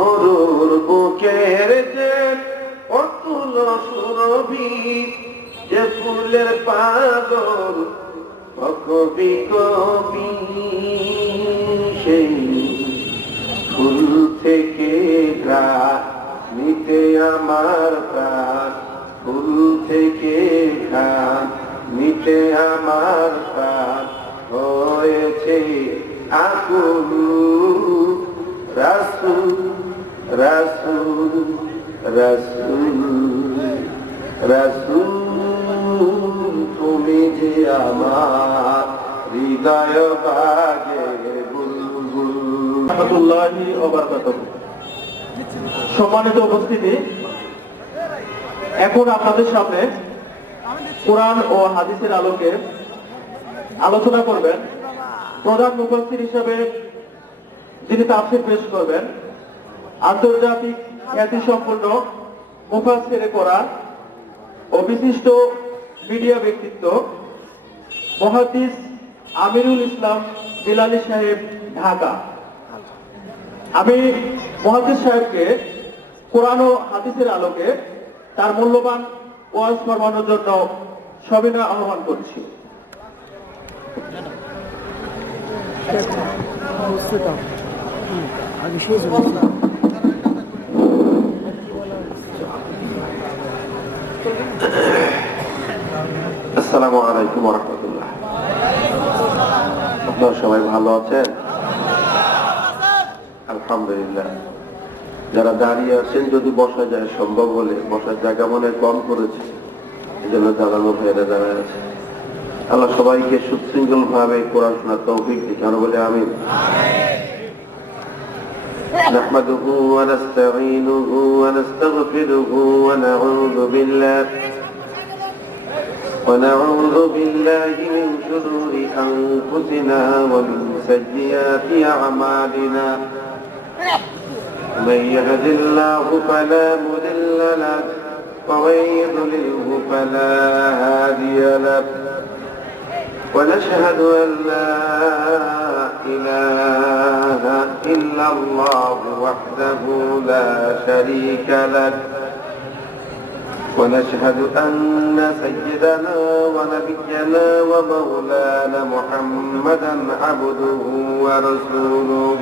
মরুর বুকের যে অতুল সুরভি, যে ফুলের পাগল কবি কবি, সেই ফুল থেকে ঘ্রাণ নিতে আমার প্রাণ, ফুল থেকে ঘ্রাণ নিতে আমার প্রাণ হয়েছে আকুল। রাসূল রাসূল রাসূল রাসূল, তুমি যে আমার হৃদয় বাজে বুলবুল। রাহমাতুল্লাহি ওয়া বারাকাতুহু। সম্মানিত উপস্থিতি, এখন আপনাদের সামনে কোরআন ও হাদিসের আলোকে আলোচনা করবেন প্রধান মুফাসসির হিসেবে যিনি তাফসীর পেশ করবেন, আন্তর্জাতিক খ্যাতিসম্পন্ন মুফাসসিরে কোরআন ও বিশিষ্ট মিডিয়া ব্যক্তিত্ব মুহাদ্দিস আমিরুল ইসলাম বিলালী সাহেব, ঢাকা। আমি মুহাদ্দিস সাহেবকে কোরআন ও হাদিসের আলোকে তার মূল্যবান ওয়াজ ফরমানোর জন্য সবিনয় আহ্বান করছি। আসসালামু আলাইকুম ওয়া রাহমাতুল্লাহ। আপনারা সবাই ভালো আছেন? আলহামদুলিল্লাহ। যারা দাঁড়িয়ে আছেন, যদি বসা যায় সম্ভব হলে, বসার জায়গা মনে কম করেছে, এই জন্য দাঁড়ানো ভাইয়েরা দাঁড়ায় আছে। আল্লাহ সবাইকে সুশৃঙ্খল ভাবে কোরআন শোনার তৌফিক দিক, আমরা বলি আমিন। نحمده ونستعينه ونستغفره ونعوذ بالله من شرور أنفسنا ومن سيئات أعمالنا. من يهد الله فلا مضل له ومن يضلله فلا هادي له. ونشهد أن لا إله إلا الله وحده لا شريك له. ونشهد أن سيدنا ونبينا ومولانا محمدا عبده ورسوله،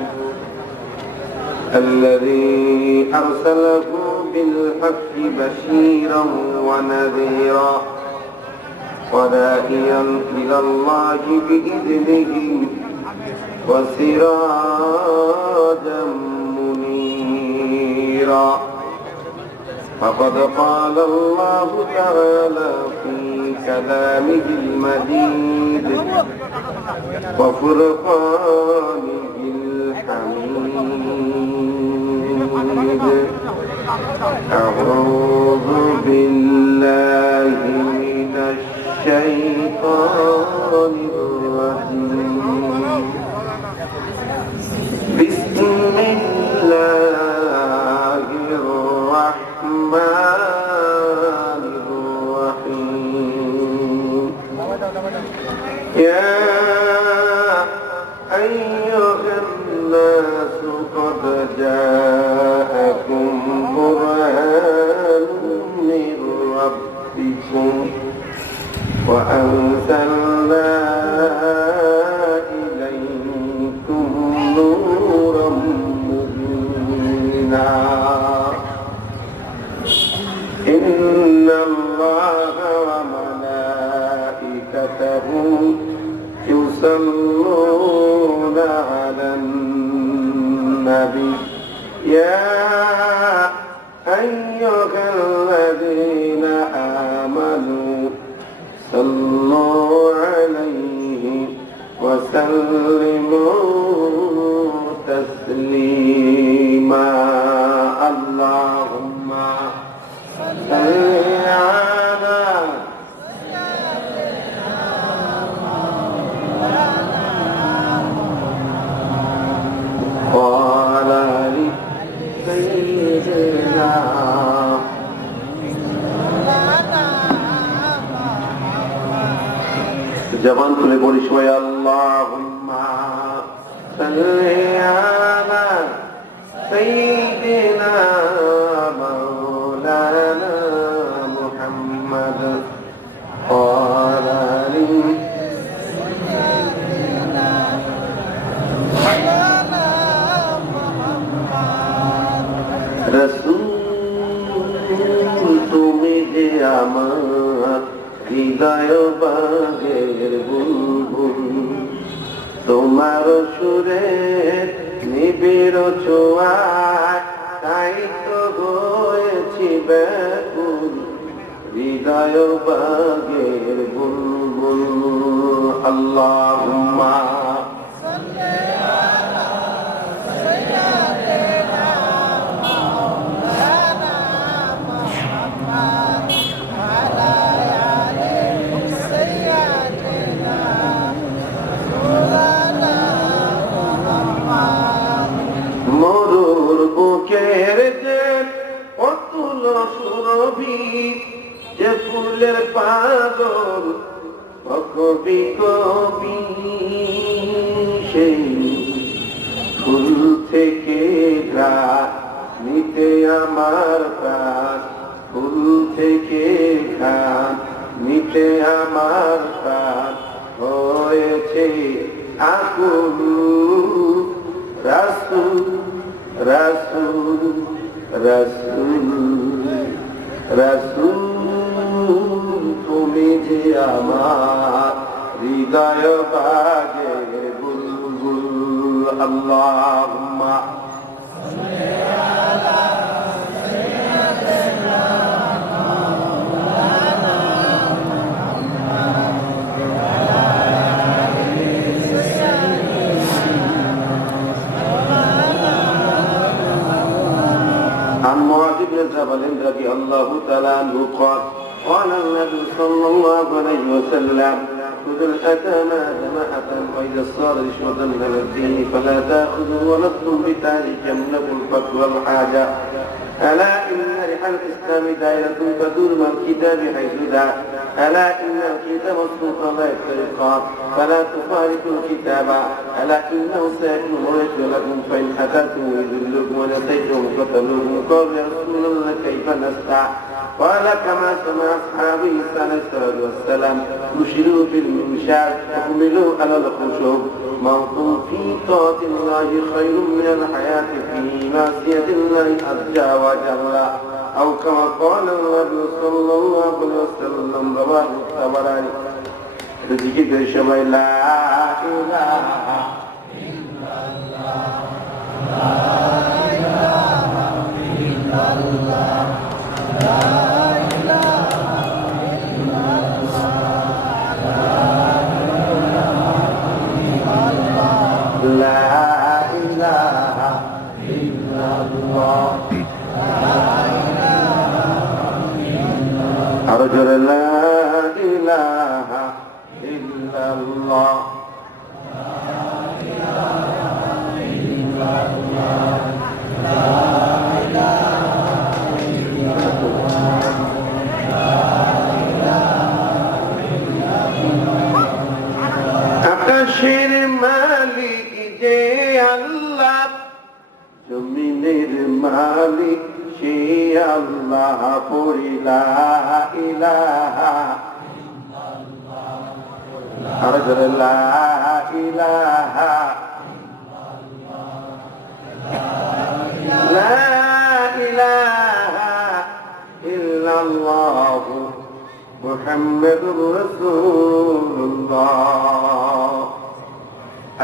الذي أرسله بالحق بشيرا ونذيرا وداعيا إلى الله بإذنه وسراجا منيرا. فقد قال الله تعالى في كلامه المجيد وفرقانه الحميد: أعوذ بالله من الشيطان الرجيم. بسم الله الرحمن الرحيم. يا أيها الناس قد جاءكم برهان من ربكم وأنزلنا إليكم نورا مبينا. إن الله وملائكته يصلون على النبي. يا أيها الذين آمنوا صلوا عليه وسلموا تسليما. اللهم صل على وعلى آل سيدنا. জবান খুলে বলি সবাই আল্লাহুম্মা সাল্লি আলা সাইয়্যিদিনা হৃদয় বাগের বুলবুল তোমার সুরে নিবিড় ছোঁয়ায় তাই তো হয়েছি ব্যাকুল হৃদয় বাগের বুলবুল আল্লাহুম্মা মরুর বুকের যে অতুল সুরভি যে ফুলের পাগল কবি কবি সেই ফুল থেকে ঘাস নিতে আমার প্রাণ ফুল থেকে ঘাস নিতে আমার প্রাণ হয়েছে আকুল রাসূল রাসূল রাসূল রাসূল তুমি যে আমার হৃদয় বাগের বুলবুল আল্লাহুম্মা عن معاذ بن جبل رضي الله تعالى عنه قال قال النبي صلى الله عليه وسلم خذوا الأتامى جماعة وإذا صار رشوة من الدين فلا تأخذوا ولستم بتارك من الفقر والحاجة ألا إن ريح الإسلام دائرة تدور مع الكتاب حيث دعا ألا إن الكتاب مصروف لا يفترقا فلا تفارقوا الكتاب ألا إنه سيكون مريض لكم فإن أتاكم يذلكم ونسيتم قتلوكم قالوا يا رسول الله كيف نستع قال كما سمع أصحابه عليه الصلاة والسلام نشروا في المنشار وحملوا على الخشوع موت في طاعة الله خير من الحياة في معصية الله عز وجل أو كما قال النبي صلى الله عليه وسلم رواه الطبراني ذكر الشمال لا إله إلا الله لا إله إلا الله لا إله إلا الله لا إله إلا الله أرجو لا إله إلا الله আকাশের মালিক যে আল্লাহ জমিনের মালিক সে আল্লাহ পড়ি লা ইলাহা আর জোরে লা ইলাহা লা ইলাহা ইল্লাল্লাহ মুহাম্মাদুর রাসূলুল্লাহ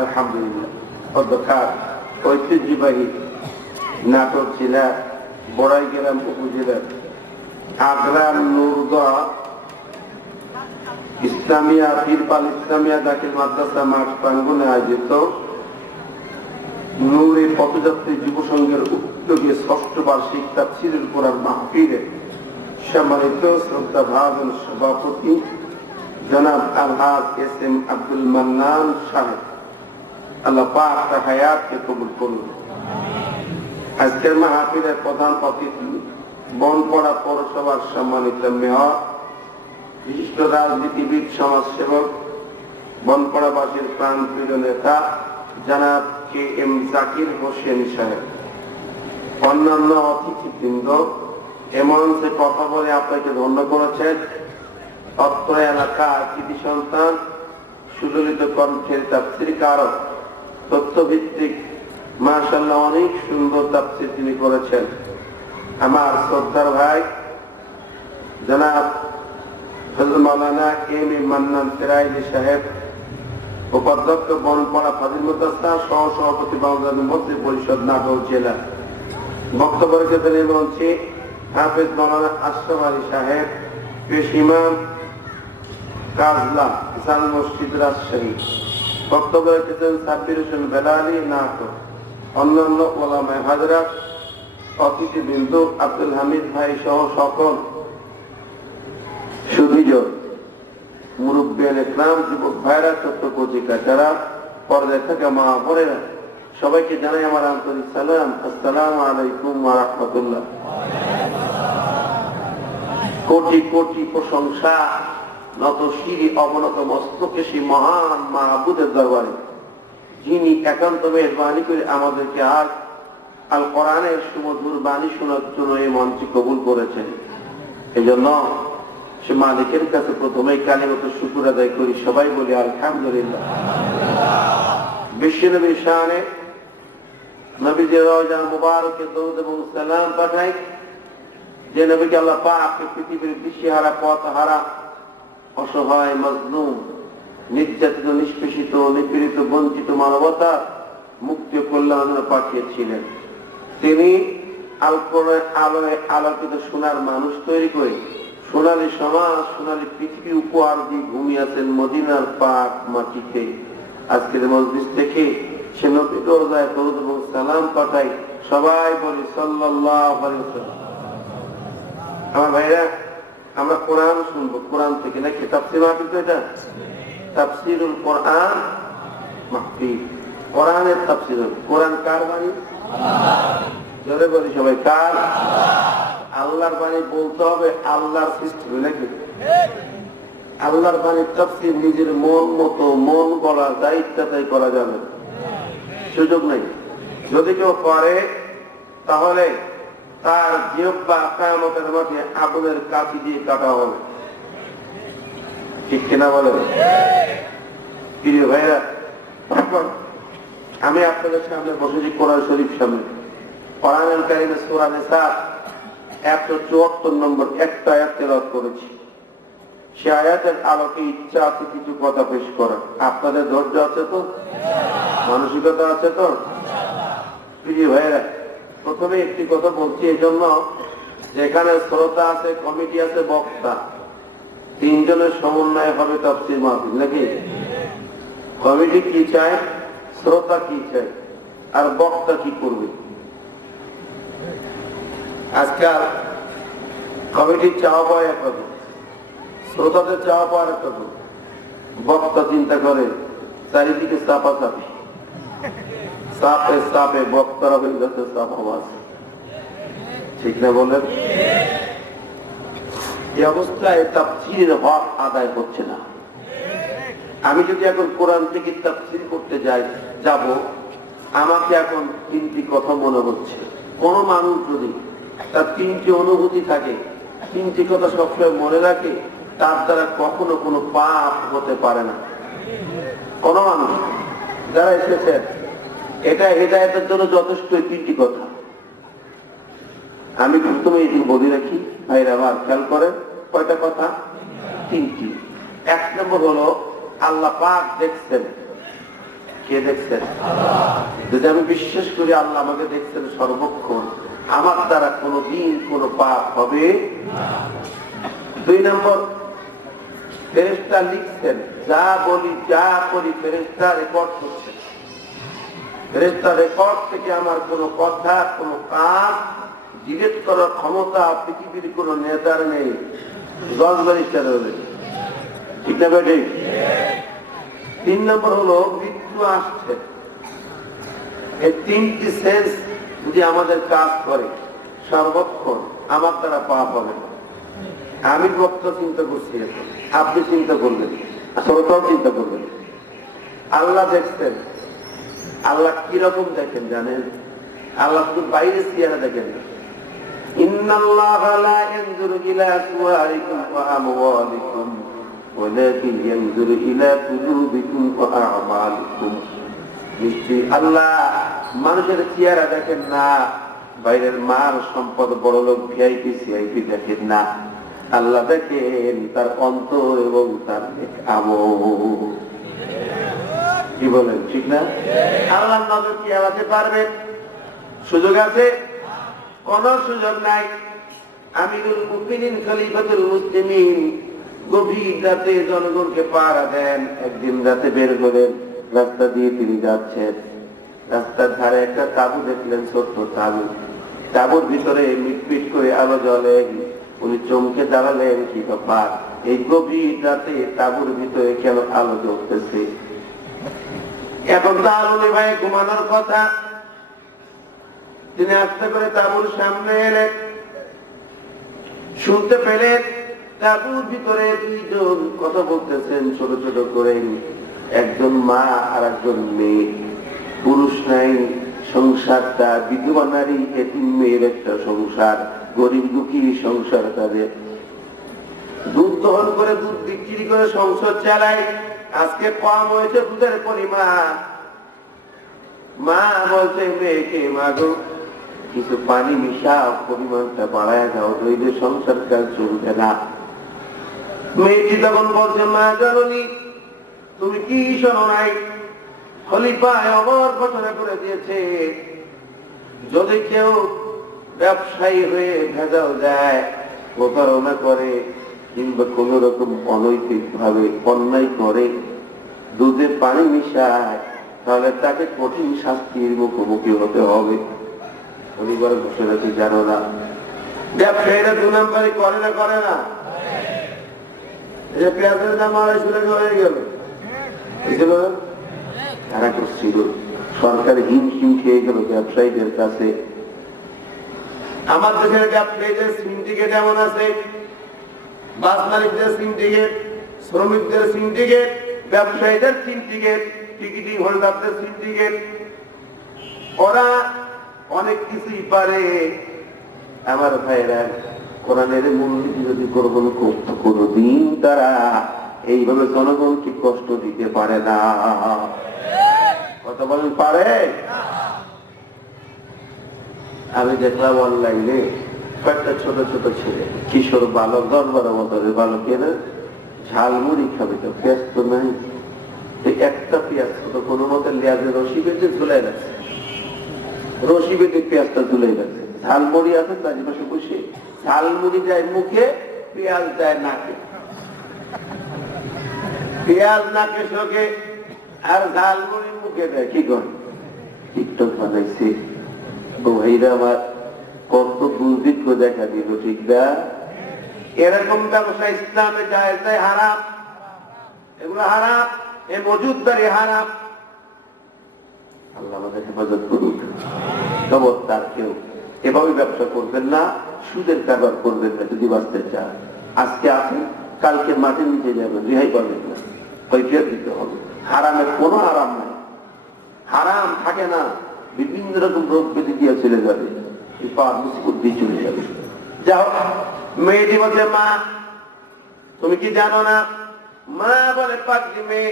আলহামদুলিল্লাহ অধ্যকার ঐতিহ্যবাহী নাটক জেলা বড়াইগ্রাম উপজেলার আগ্রাম নুরদা ইসলামিয়া পীরপাল ইসলামিয়া দাখিল মাদ্রাসা মাঠ প্রাঙ্গণে আয়োজিত নূরে পথযাত্রী যুব সংঘের উদ্যোগে ষষ্ঠ বার্ষিক তাফসীরুল কোরআন মাহফিলে সম্মানিত শ্রদ্ধা ভাজন সভাপতি জনাব আলহাজ এস এম আব্দুল মান্নান সাহেব আল্লাহ পাক তার হায়াতকে কবুল করুন। আজকের মাহফিলের প্রধান অতিথি বনপাড়া পৌরসভার সম্মানিত মেয়র বিশিষ্ট রাজনীতিবিদ সমাজসেবক বনপাড়াবাসীর প্রাণপ্রিয় নেতা জনাব কে এম জাকির হোসেন সাহেব, অন্যান্য অতিথিবৃন্দ এমন সে কথা বলে আপনাকে ধন্য করেছেন। অত্র এলাকার কৃতি সন্তান সুললিত কণ্ঠের তাফসীর কারক তথ্যভিত্তিক মাশাআল্লাহ অনেক সুন্দর তাফসীর তিনি করেছেন। আমার শ্রদ্ধার ভাই জনাব হযরত মাওলানা এম এ মান্নান তেরাইলি সাহেব, উপাধ্যক্ষ বনপাড়া ফাজিল মাদ্রাসা, সহ সভাপতি বাংলাদেশ মন্ত্রী পরিষদ নাটোর জেলা। বক্তব্য রেখেছেন এই মঞ্চে হাফেজ মাওলানা আশরাফ আলী সাহেব, পেশ ইমাম কাজলা জান মসজিদ রাজশাহী। বক্তব্য রেখেছেন সাব্বির হোসেন বেলালী নাটোর। অন্যান্য ওলামায়ে হাজরাত, অতিথিবৃন্দ, আব্দুল হামিদ ভাই সহ সকল সুধীজন, মুরব্বিয়ান ইকরাম, যুবক ভাইরা, ছোট্ট কচিকা যারা পর্দায় থাকা মা বোনেরা, সবাইকে জানাই আমার আন্তরিক সালাম। আসসালামু আলাইকুম ওয়া রাহমাতুল্লাহ। কোটি কোটি প্রশংসা নত শিরি অবনত মস্তকে সেই মহান মাহবুদের দরবারে, যিনি একান্ত মেহরবানি করে আমাদেরকে আজ আল কোরআনের সুমধুর বাণী শোনার জন্য এই মঞ্চে কবুল করেছেন। এই জন্য সে মালিকের কাছে প্রথমেই কালিমাতুর শুকর আদায় করি। সবাই বলি আলহামদুলিল্লাহ। বিশ্বনবীর শানে নবীজির রওজা মুবারকে দরুদ এবং সালাম পাঠাই, যে নবীকে আল্লাহ পাক পৃথিবীর দিশেহারা, পথহারা, অসহায়, মজলুম, নির্যাতিত, নিষ্পেষিত, নিপীড়িত, বঞ্চিত মানবতা মুক্তি ও কল্যাণ পাঠিয়েছিলেন। তিনি আল কোরআনের আলোয় আলোকিত সোনার মানুষ তৈরি করে সোনালী সমাজ, সোনালী পৃথিবী উপহার দিয়ে ঘুমিয়েছেন মদিনার পাক মাটিতে। আজকের মজলিস থেকে সে নবীর রওজায় দরুদ এবং সালাম পাঠাই। সবাই বলি সাল্লাল্লাহু আলাইহি ওয়াসাল্লাম। আমার ভাইরা, আমরা কোরআন শুনবো কোরআন থেকে, নাকি তাফসীর মাহফিল? তো এটা তাফসীরুল কোরআন মাহফিল, কোরআনের তাফসীর। কোরআন কার বাণী? জোরে বলি সবাই, কার? আল্লাহর বাণী বলতে হবে, আল্লাহর সৃষ্টি, নাকি? আল্লাহর বাণীর তাফসীর নিজের মন মতো, মন গলা যা ইচ্ছা তাই করা যাবে, সুযোগ নেই। যদি কেউ করে তাহলে তার জিহ্বা কিয়ামতের মাঠে আগুনের কাঠি দিয়ে কাটা হবে। ঠিক কিনা বলে? প্রিয় ভাইরা, আমি আপনাদের সামনে বসেছি কোরআন শরীফ সামনে। কোরআনুল কারীমের সূরা নিসা 174 নম্বর একটা আয়াত তেলাওয়াত করেছি। সে আয়াতের আলোকে ইচ্ছা আছে কিছু কথা পেশ করার। আপনাদের ধৈর্য আছে তো? মানসিকতা আছে তো? প্রিয় ভাইরা, প্রথমে একটি কথা বলছি এই জন্য, যেখানে শ্রোতা আছে, কমিটি আছে, বক্তা, তিনজনের সমন্বয় হবে তাফসীর মাহফিল, নাকি? কমিটি কি চায়, শ্রোতা কি চায়, আর বক্তা কি করবে? আজকাল কমিটির চাওয়া পাওয়া এক রকম, শ্রোতাদের চাওয়া পাওয়া এক রকম। বক্তা চিন্তা করে চারিদিকে চাপা চাপি, চাপে চাপে বক্তারা হয়ে যাচ্ছে চাপ আওয়াজ। ঠিক না বলেন? এই অবস্থায় তাফসীরের হক আদায় হচ্ছে না। আমি যদি এখন কোরআন থেকে তাফসীর করতে যাব, আমাকে এখন তিনটি কথা মনে হচ্ছে। কোন মানুষ যদি তার তিনটি অনুভূতি থাকে, তিনটি কথা সবসময় মনে রাখে, তার দ্বারা কখনো কোনো পাপ হতে পারে না। কোন মানুষ যারা এসেছেন, এটা হেদায়েতের জন্য যথেষ্ট তিনটি কথা। আমি প্রথমে এটি বলে রাখি, ভাইরা আমার খেয়াল করেন। কয়টা কথা? তিনটি। এক নম্বর হলো আল্লাহ পাক দেখছেন। কে দেখছেন? যদি আমি বিশ্বাস করি আল্লাহ আমাকে দেখছেন সর্বক্ষণ, আমার দ্বারা কোনোদিন কোনো পাপ হবে না। দুই নম্বর, ফেরেশতা লিখছেন, যা বলি যা করি ফেরেশতা রেকর্ড করছে। ফেরেশতা রেকর্ড থেকে আমার কোনো কথা, কোনো কাজ ডিলিট করার ক্ষমতা পৃথিবীর কোন নেতার নেই। 10 বারিস্টার হবে, ঠিক না বেটি? তিন নম্বর হলো মৃত্যু আসছে। এই তিনটি সেন্স যদি আমাদের কাজ করে, সর্বক্ষণ আমার দ্বারা পাপ হবে। আমি বক্তা চিন্তা করছি, আপনি চিন্তা করলেন, শ্রোতাও চিন্তা করবেন। আল্লাহ দেখছেন। আল্লাহ কিরকম দেখেন জানেন? আল্লাহ শুধু বাইরে চেহারা দেখেন না। ইন্নাল্লাহা লা ইয়ানজুরু ইলা সুওয়ারিকুম ওয়া আমওয়ালিকুম ওয়ালাকিন ইয়ানজুরু ইলা কুলুবিকুম ওয়া আ'মালিকুম। নিশ্চয়ই আল্লাহ মানুষের চেহারা দেখেন না, বাইরের মাল সম্পদ, বড়লোক, ভিআইপি সিআইপি দেখেন না। আল্লাহ দেখেন তার অন্তর এবং তার আমল। কি বলেন, ঠিক না? আল্লাহর নজর কি এড়াতে পারবে? সুযোগ আছে? কোন সুযোগ নাই। আমিরুল মুমিনিন খলিফাতুল মুসলিমিন গভীর রাতে জনগণকে পাহারা দেন। একদিন রাতে বের হলেন, রাস্তা দিয়ে তিনি যাচ্ছেন। রাস্তার ধারে একটা তাঁবু দেখলেন, ছোট্ট তাঁবু। তাঁবুর ভিতরে মিটমিট করে আলো জ্বলে। উনি চমকে দাঁড়ালেন, কি ব্যাপার, এই গভীর রাতে তাঁবুর ভিতরে কেন আলো জ্বলতেছে? এখন তো আলো নেভায় ঘুমানোর কথা। তিনি আস্তে করে তাঁবুর সামনে এলেন, শুনতে পেলেন তাঁবুর ভিতরে দুইজন কথা বলতেছেন ছোট ছোট করে। একজন মা আর একজন মেয়ে, পুরুষ নাই। সংসারটা বিধবা নারী, এতিম মেয়ের একটা সংসার, গরিব দুঃখী সংসার তাদের। দুধ দহন করে, দুধ বিক্রি করে সংসার চালায়। আজকে কম হয়েছে দুধের পরিমাণ। মা বলছে মেয়েকে, মা গো কিছু পানি মিশাও, পরিমাণটা বাড়ায় দাও, নইলে সংসার কাজ চলবে না। মেয়েটি তখন বলছে, মা জননী তুমি কি শোনো নাই? খলিফায় অমর ঘোষণা করে দিয়েছে, যদি কেউ ব্যবসায়ী হয়ে ভেজাল দেয়, প্রতারণা করে, কিংবা কোন রকম অনৈতিক ভাবে অন্যায় করে, দুধে পানি মিশায়, তাহলে তাকে কঠিন শাস্তির মুখোমুখি হতে হবে। খলিফার ঘোষণা কি জানো না? ব্যবসায়ীরা 2 নম্বরই করে না, করে না? যে পেঁয়াজের দাম 250 টাকা হয়ে গেল, তারা করছিল, সরকার হিমশিম খেয়ে গেল ব্যবসায়ীদের কাছে। আমার দেশের ব্যবসায়ীদের সিন্ডিকেট এমন আছে, বাস মালিকদের সিন্ডিকেট, শ্রমিকদের সিন্ডিকেট, ব্যবসায়ীদের সিন্ডিকেট, টিকিটিং হোল্ডারদের সিন্ডিকেট। ওরা অনেক কিছুই পারে। আমার ভাইরা, কোরআনের মূলনীতি যদি গ্রহণ করত, কোনদিন তারা এইভাবে জনগণকে কষ্ট দিতে পারে না। কথা বলেন, পারে? আমি দেখলাম অনলাইনে কয়েকটা ছোট ছোট ছেলে, কিশোর বালক, 10-12 বছরের বালকের ঝালমুড়ি খাবে, তো পেঁয়াজ তো নাই। একটা পেঁয়াজ তো কোনো মতে লেয়াজে রশি বেঁধে ঝুলাই রাখছে, রশি বেঁধে পেঁয়াজটা ঝুলাই রাখছে। ঝালমুড়ি আছে চারিপাশে বসে, ঝালমুড়ি যায় মুখে, পেঁয়াজ যায় নাকে। পেঁয়াজ নাকে শোকে আর ঝালমুড়ি মুখে দেয়। কি করে টিকটক বানাইছে ও ভাইরা আমার, কত দুর্ভিক্ষ দেখা দিল, ঠিক না? এরকম ব্যবসা ইসলামে জায়েজ নাই, হারাম। এগুলো হারাম, এ মজুদদারি হারাম। আল্লাহ আমাদের হেফাজত করুক। খবরদার কেউ এভাবে ব্যবসা করবেন না, সুদের কারবার করবেন না যদি বাঁচতে চান। আজকে আসেন, কালকে মাঠে নিচে যাবেন, রেহাই পাবেন না, কৈফিয়ত দিতে হবে। হারামের কোনো আরাম নাই, হারাম থাকে না, বিভিন্ন রকম রোগ ব্যাধি দিয়ে চলে যাবে, মুসিবত দিয়ে চলে যাবে। যাও, মেয়েটি বলছে, মা তুমি কি জানো না? মা বলে, পাগলি মেয়ে,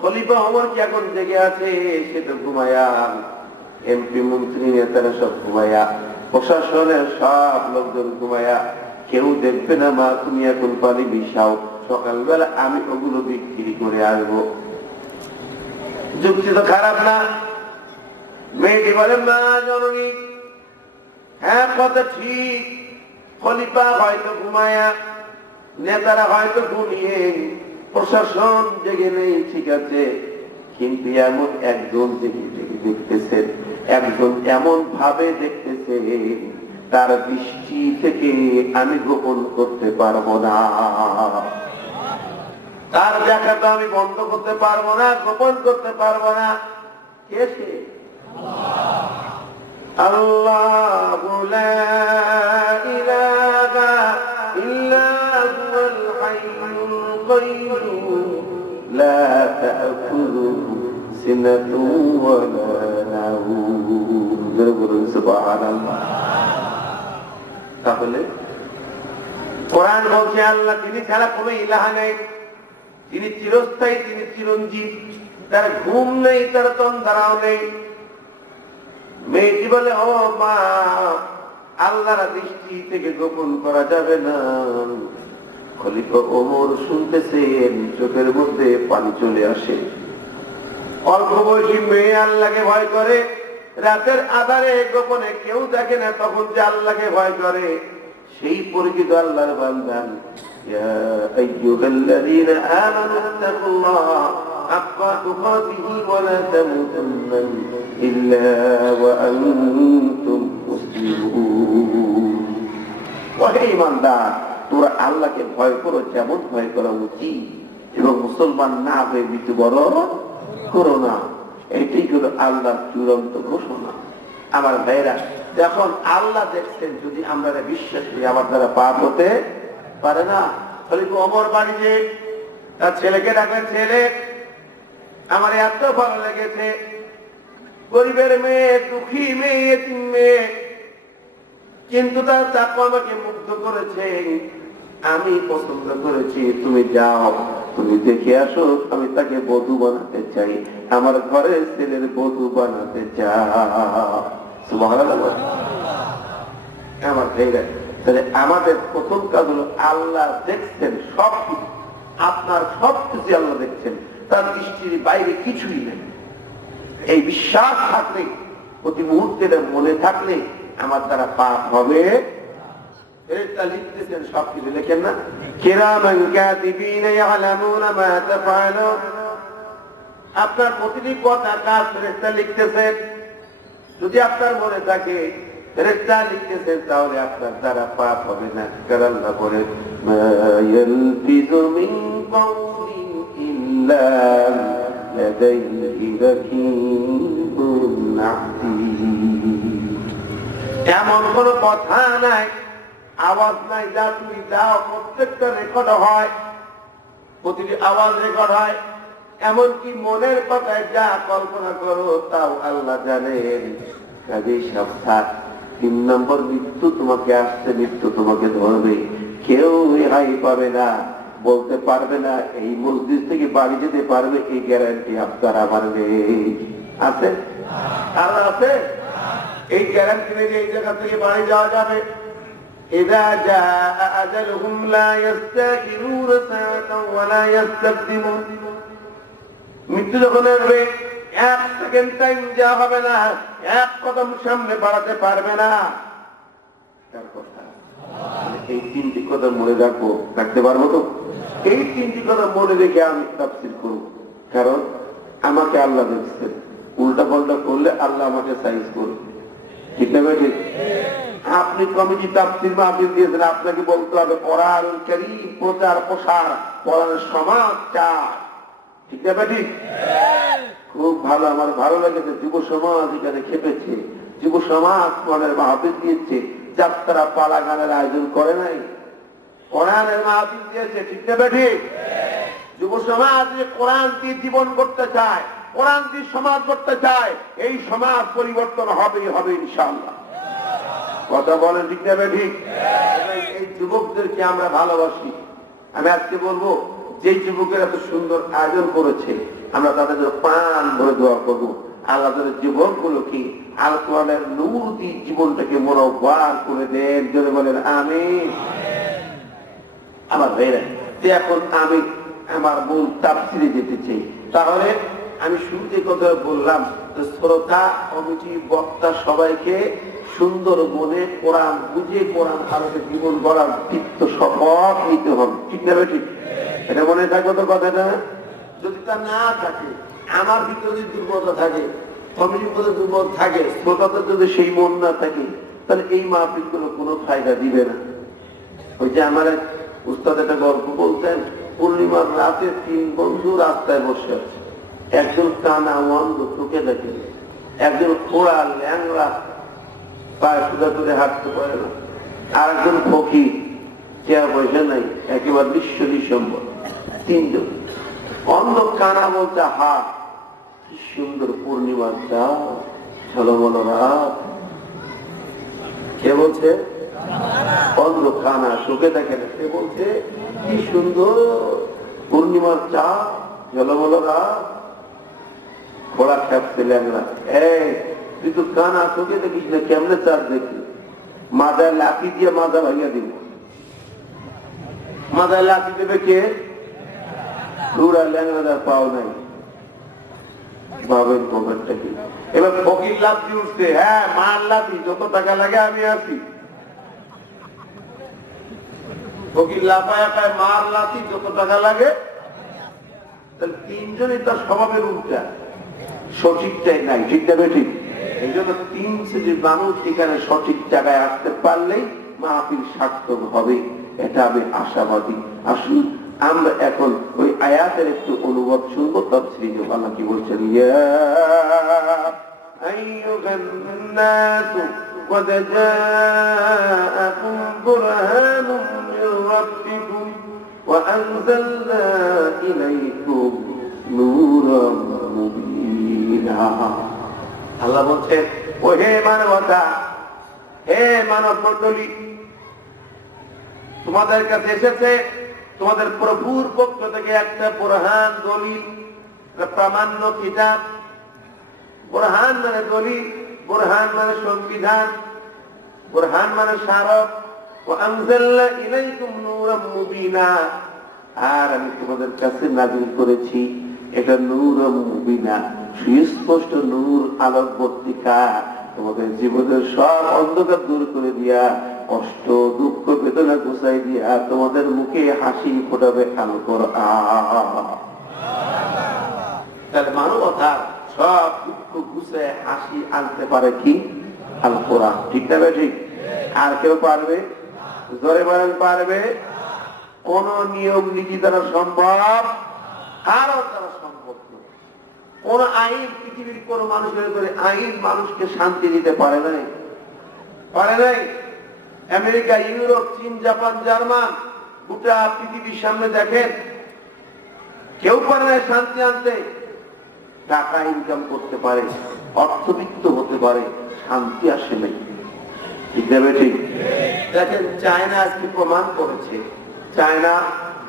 খলিফা ওমর কি এখন জেগে আছে? সে তো ঘুমায়া, এমপি মন্ত্রী নেতারা সব ঘুমায়া, প্রশাসনের সব লোকজন ঘুমায়া, কেউ দেখবে না। মা তুমি এখন পানি মিশাও, সকালবেলা আমি ওগুলো বিক্রি করে আসবো। যুক্তি তো খারাপ না। মেয়েটি বলে, মা জননী হ্যাঁ কথা ঠিক, খলিফা হয়তো ঘুমায়া, নেতারা হয়তো ঘুমিয়ে, প্রশাসন জেগে নেই, ঠিক আছে, কিন্তু এমন একজন জেগে জেগে দেখতেছেন, একজন এমন ভাবে দেখতেছে, তার দৃষ্টি থেকে আমি গোপন করতে পারবো না, তার দেখা তো আমি বন্ধ করতে পারবো না, গোপন করতে পারবো না। কে সে? আল্লাহু লা ইলাহা ইল্লা হুয়াল হাইয়ুল কাইয়্যুম লা তা'খুযুহু সিনাতুন ওয়া লা নাওম। সুবহানাল্লাহ। তাহলে কোরআন বলছে আল্লাহ তিনি ছাড়া কোনো ইলাহা নেই, তিনি চিরস্থায়ী, তিনি চিরঞ্জীব, তার ঘুম নেই, তার তন্দ্রাও নেই। মেয়েটি বলে, ও মা আল্লাহর দৃষ্টি থেকে গোপন করা যাবে না। খলিফা ওমর শুনতেছেন, চোখের মধ্যে পানি চলে আসে। অল্প বয়সী মেয়ে আল্লাহকে ভয় করে, রাতের আধারে গোপনে কেউ দেখে না, তখন যে আল্লাহকে ভয় করে সেই পরিচিত আল্লাহর বান্দান। ইয়া আইয়ুহাল্লাযীনা আমানু তাকুল্লাহা হাক্কা তুকাতিহি ওয়া লা তামুতুন্না ইল্লা ওয়া আনতুম মুসলিমুন। ওহে ঈমানদার, তোমরা আল্লাহকে ভয় করো যেমন ভয় করা উচিত, এবং মুসলমান না হয়ে মৃত্যুবরণ করো না। এটাই হলো আল্লাহর চূড়ান্ত ঘোষণা। আমার ভাইরা, যখন আল্লাহ দেখছেন, যদি আমরা বিশ্বাস করি আমার দ্বারা পাপ হতে পারে না। খলিফা ওমর বাড়িতে তার ছেলেকে ডাকেন, ছেলে আমার এত ভালো লেগেছে, গরিবের মেয়ে, দুঃখী মেয়ে, এতিম মেয়ে, কিন্তু তার তাকওয়া আমাকে মুগ্ধ করেছে, আমি পছন্দ করেছি। তুমি যাও, তুমি দেখে আসো, আমি তাকে বধূ বানাতে চাই, আমার ঘরের ছেলের বধূ বানাতে চাই। সুবহানাল্লাহ। আমার ভাইরা, তাহলে আমাদের প্রথম কাজ হলো আল্লাহ দেখছেন সবকিছু, আপনার সবকিছু আল্লাহ দেখছেন, তার দৃষ্টির বাইরে কিছুই নেই। এই বিশ্বাস থাকলে, প্রতি মুহূর্তে মনে থাকলে আমার দ্বারা পাপ হবে। এটা লিখতেছেন, সবকিছু লেখেন না, কিরামান কাতিবিন ইয়ালামুনা মা তাফআলুন। আপনার প্রতিটি কথা কাজ ফেরেশতা লিখতেছেন। যদি আপনার মনে থাকে ফেরেশতা লিখতেছেন, তাহলে আপনার দ্বারা পাপ হবে না। কারণ আল্লাহ বলেন, মা ইয়ালফিযু মিন কাওলিন ইল্লা লাদাইহি রাকীবুন আতীদ। এমন কোন কথা নাই, আওয়াজ নাই, যা তুমি যাও প্রত্যেকটা রেকর্ড হয়, প্রতিটি আওয়াজ রেকর্ড হয়। এমনকি মনের কথায় যা কল্পনা করো তাও আল্লাহ জানেন। কাজেই সাবধান। 3 নম্বর, মৃত্যু তোমাকে আসছে, মৃত্যু তোমাকে ধরবে, কেউ রেহাই পাবে না, বলতে পারবে না এই মসজিদ থেকে বাড়ি যেতে পারবে, এই গ্যারান্টি আপনার আমার নেই। আছে? আর আছে? এই গ্যারান্টি নেই এই জায়গা থেকে বাড়ি যাওয়া যাবে। إذا جاء أجلهم لا يستأخرون ساعة ولا يستقدمون। মৃত্যু যখন আসবে, 1 সেকেন্ড টাইম দেওয়া হবে না, 1 কদম সামনে বাড়াতে পারবে না। তার কথা এই 3টি কথা মনে রাখবো, রাখতে পারবো তো? এই 3টি কথা মনে রেখে আমি তাফসীর করব, কারণ আমাকে আল্লাহ দেখছেন। উল্টা পাল্টা করলে আল্লাহ আমাকে সাইজ করবে, ঠিক না ভাই? ঠিক। আপনি কমিটি তাফসীর মাহফিল দিয়েছেন, আপনাকে বলতে হবে কোরআনুল কারীম প্রচার প্রসার, কোরআনের সমাজ চাই, ঠিক না ভাই? ঠিক। খুব ভালো, আমার ভালো লেগেছে, যুব সমাজ এখানে খেপেছে, যুব সমাজ কোরআনের মাহফিল দিয়েছে, যাত্রা পালা গানের আয়োজন করে নাই, কোরআনের মাহফিল দিয়েছে, ঠিক না ভাই? ঠিক। যুব সমাজ যে কোরআন দিয়ে জীবন করতে চায়, কোরআন দিয়ে সমাজ করতে চায়, এই সমাজ পরিবর্তন হবেই হবে ইনশাআল্লাহ। কথা বলেন, ঠিক না? ঠিক। এই যুবকদেরকে আমরা ভালোবাসি। আমি আজকে বলবো, যে যুবকের এত সুন্দর আয়োজন করেছে, আমরা তাদের জন্য প্রাণ ভরে দোয়া করবো। আল্লাহ তাদের যুবকগুলোকে আল কোরআনের নূর দিয়ে জীবনটাকে মুনওয়ার করে দেন, যদি বলেন আমিন। আমার ভাইরা, এখন আমি আমার মূল তাফসীরে যেতে চাই। তাহলে আমি শুরুতে কথা বললাম, শ্রোতা, কমিটি, বক্তা সবাইকে সুন্দর মনে কোরআন বুঝে কোরআন আলোকে জীবন গড়ার তিক্ত শপথ নিতে হবে, ঠিক না? ঠিক। এটা মনে থাকবে তো কথাটা? যদি তা না থাকে, আমার ভিতরে যদি দুর্বলতা থাকে, কমিটির মধ্যে দুর্বল থাকে, শ্রোতাদের যদি সেই মন না থাকে, তাহলে এই মাহফিল কোনো ফায়দা দিবে না। ওই যে আমার এক উস্তাদ একটা গল্প বলতেন, পূর্ণিমার রাতে 3 বন্ধু রাস্তায় বসে আছে। একজন কানা অন্ধ, চোখে দেখে, একজন খোড়া ল্যাংড়া, পায়ে সুদা করে হাঁটতে পারে না, আর একজন ফকির, চেয়া পয়সা নাই, একেবারে নিঃস্ব। 3 জন। অন্ধ কানা বলছে, হা কি সুন্দর পূর্ণিমার চাঁদ, ঝলমল রাত। কে বলছে? অন্ধ কানা, চোখে দেখে না, সে বলছে কি সুন্দর পূর্ণিমার চাঁদ, ঝলমল রাত। খোড়া খেপছে ল্যাংড়া, তুই তো কানা, চোখে দেখিস না, কেমনে চাঁদ দেখি? মাজায় লাঠি দিয়ে মাজা ভাইয়া দিব। মাজায় লাঠি দেবে কে? রুড়া ল্যাংড়াদার পাও নাই, ভাবেন খবরটা কি। এবার ফকির লাঠি উঠছে, হ্যাঁ মার লাঠি, যত টাকা লাগে আমি আছি। ফকির লাফায় পায় মার লাঠি, যত টাকা লাগে। তাহলে তিনজনই তার স্বভাবের উল্টা, সঠিকটাই নাই, ঠিক না ঠিক? এই জন্য 3 শ্রেণীর মানুষ এখানে সঠিক জায়গায় আসতে পারলেই মাহফিল সার্থক হবে, এটা আমি আশাবাদী। আসুন আমরা এখন ওই আয়াতের একটু অনুবাদ শুনবো, তাফসীর আল্লাহ কি বলছেন। ইয়া আইয়ুহান নাসু قد جاءكم برهان من ربكم وأنزلنا إليكم نورا مبينا। আল্লাহ বলছেন, ও হে মানবতা, হে মানব মণ্ডলী, তোমাদের কাছে এসেছে তোমাদের প্রভুর পক্ষ থেকে একটা বুরহান, দলিল, প্রামাণ্য কিতাব। বুরহান মানে দলিল, বুরহান মানে সংবিধান, বুরহান মানে স্মারক। وأنزلنا إليكم نورا مبينا, আর আমি তোমাদের কাছে নাযিল করেছি এটা নূরুম মুবিনা, সুস্পষ্ট নূর, আলোকবর্তিকা, তোমাদের জীবনের সব অন্ধকার দূর করে দিয়া, কষ্ট দুঃখ বেদনা গুছাই দিয়া তোমাদের মুখে হাসি ফোটাবে আল কোরআন। তাহলে মানবতা সব দুঃখ গুছে হাসি আনতে পারে কি? আল কোরআন, ঠিক না ঠিক? আর কেউ পারবে? জোরে বলেন, পারবে? কোন নিয়ম নীতি দ্বারা সম্ভব, কারো দ্বারা সম্ভব নয়। কোন আইন, পৃথিবীর কোন মানুষের করে আইন মানুষকে শান্তি দিতে পারে নাই, পারে নাই। আমেরিকা, ইউরোপ, চীন, জাপান, জার্মান, গোটা পৃথিবীর সামনে দেখেন, কেউ পারে নাই শান্তি আনতে। টাকা ইনকাম করতে পারে, অর্থবিত্ত হতে পারে, শান্তি আসে নাই, ঠিক না ঠিক? দেখেন চায়না আজকে প্রমাণ করেছে, চায়না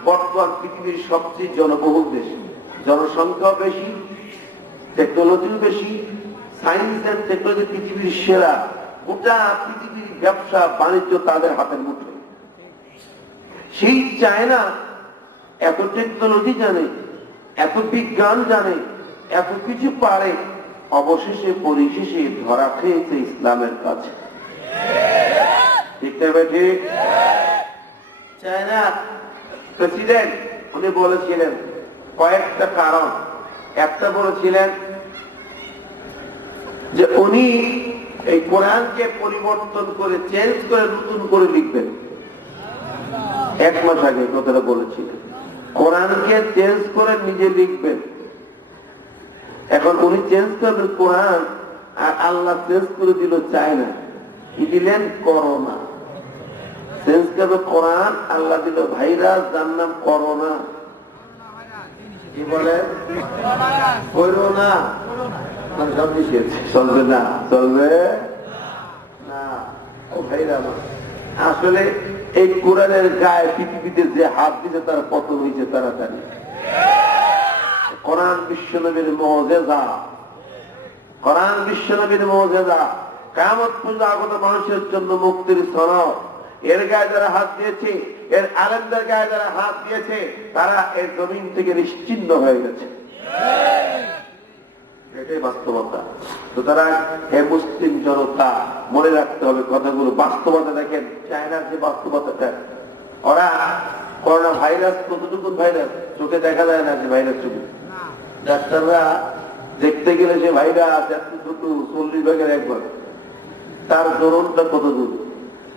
বর্তমান পৃথিবীর সবচেয়ে জনবহুল দেশ, জনসংখ্যা বেশি, টেকনোলজিও বেশি, সায়েন্স এন্ড টেকনোলজি পৃথিবীর সেরা। গোটা পৃথিবীর ব্যবসা বাণিজ্য তাদের হাতের মুঠোয়। সেই চায়না এত টেকনোলজি জানে, এত বিজ্ঞান জানে, এত কিছু পারে, অবশেষে পরিশেষে ধরা খেয়েছে ইসলামের কাছে, ঠিক না ঠিক? চায়না প্রেসিডেন্ট উনি বলেছিলেন কয়েকটা কারণ। একটা বলেছিলেন যে উনি এই কোরআনকে পরিবর্তন করে, চেঞ্জ করে নতুন করে লিখবেন। 1 মাস আগে কথাটা বলেছিলেন, কোরআনকে চেঞ্জ করে নিজে লিখবেন। এখন উনি চেঞ্জ করবেন কোরআন, আর আল্লাহ চেঞ্জ করে দিল চায়না। কি দিলেন? করোনা। চেঞ্জ করবে কোরআন, আল্লাহ দিল ভাইরাস, যার নাম করোনা। কি বলে? করোনা। চলবে না, চলবে না, ও ভাইরা। আসলে এই কোরআনের গায়ে পৃথিবীতে যে হাত দিতে তার পতন হয়েছে তাড়াতাড়ি। কোরআন বিশ্বনবীর মুজিজা, কোরআন বিশ্বনবীর মুজিজা, কিয়ামত পর্যন্ত আগত মানুষের জন্য মুক্তির সনদ। এর গায়ে যারা হাত দিয়েছে, এর আলেমদের গায়ে যারা হাত দিয়েছে, তারা এই জমিন থেকে নিশ্চিহ্ন হয়ে গেছে। এটাই বাস্তবতা। সুতরাং হে মুসলিম জনতা, মনে রাখতে হবে কথাগুলো, বাস্তবতা। দেখেন চায়নার যে বাস্তবতাটা, ওরা করোনা ভাইরাস, কতটুকু ভাইরাস চোখে দেখা যায় না, যে ভাইরাস চোখে ডাক্তাররা দেখতে গেলে সে ভাইরাস এতটুকু 40 ভাগের 1 ভাগ। তার ধরনটা কত দূর,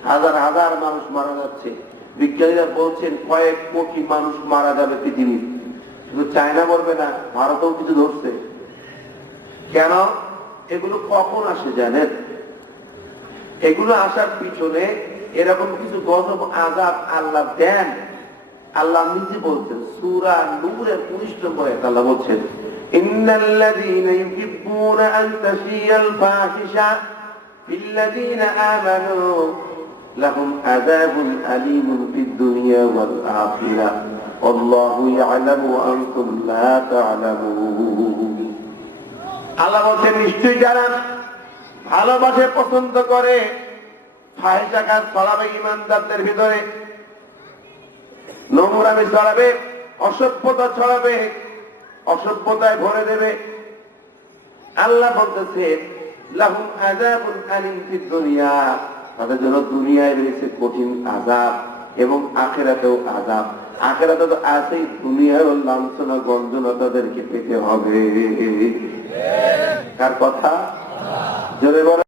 হাজার হাজার মানুষ মারা যাচ্ছে। বিজ্ঞানীরা বলছেন কয়েক কোটি মানুষ মারা যাবে পৃথিবীর। শুধু চায়না মরবে না, ভারতেও কিছু ধরছে। কেন? এগুলো কখন আসে জানেন? এগুলো আসার পিছনে এরকম কিছু গজব আযাব আল্লাহ দেন। আল্লাহ নিজে বলছেন সূরা নূরের 19 নম্বর আয়াত, আল্লাহ বলছেন ইন্নাল্লাযীনা ইউহিব্বুনা আন তাশিয়াল ফাহিশা বিল্লাযীনা আমানু লাহুম আযাবুন আলীমুন ফিদ দুনিয়া ওয়াল আখিরাহ আল্লাহু ইয়ালামু ওয়া আনতুম লা তা'লামুন। আল্লাহ বলছেন নিশ্চয়ই যারা ভালোবাসে, পছন্দ করে ফাহিশা কাজ ছড়াবে ইমানদারদের ভিতরে, নোংরামি ছড়াবে, অসভ্যতা ছড়াবে, অসভ্যতায় ভরে দেবে। আল্লাহ বলতেছে লাহুম আযাবুন আলীম ফিদ দুনিয়া, তাদের জন্য দুনিয়ায় রয়েছে কঠিন আযাব এবং আখিরাতেও আযাব। আখিরাতে তো আছেই, দুনিয়ায়ও লাঞ্ছনা গঞ্জনা তাদেরকে পেতে হবে। কার কথা? জোরে বলেন।